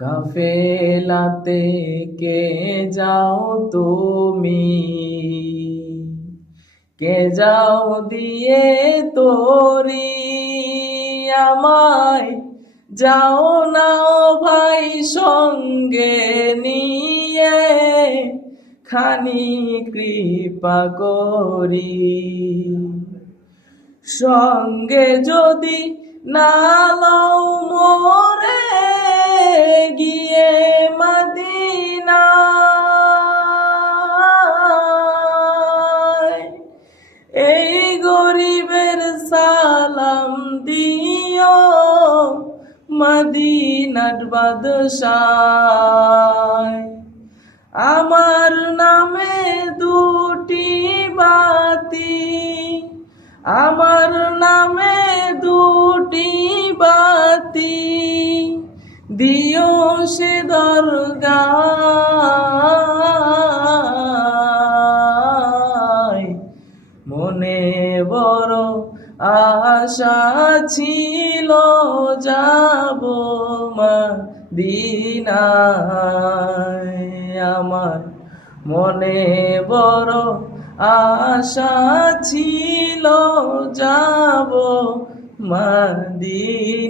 কাফেলাতে কে যাও তুমি, কে যাও দিয়ে তোরি আমায়, যাও না ভাই সঙ্গে নিয়ে, খানি কৃপা করি। সঙ্গে যদি না লও মোরে গিয়ে মদিনায়, এই গরিবের সালাম দিও মদিনার বাদশায়। আমার নামে দুটি বাতি, আমার নামে দুটি বাতি, দিও সে দরগায়। মনে বড় আশা ছিল যাব মদিনায়, আমার মনে বড় আশা ছিল যাব মদিনায়।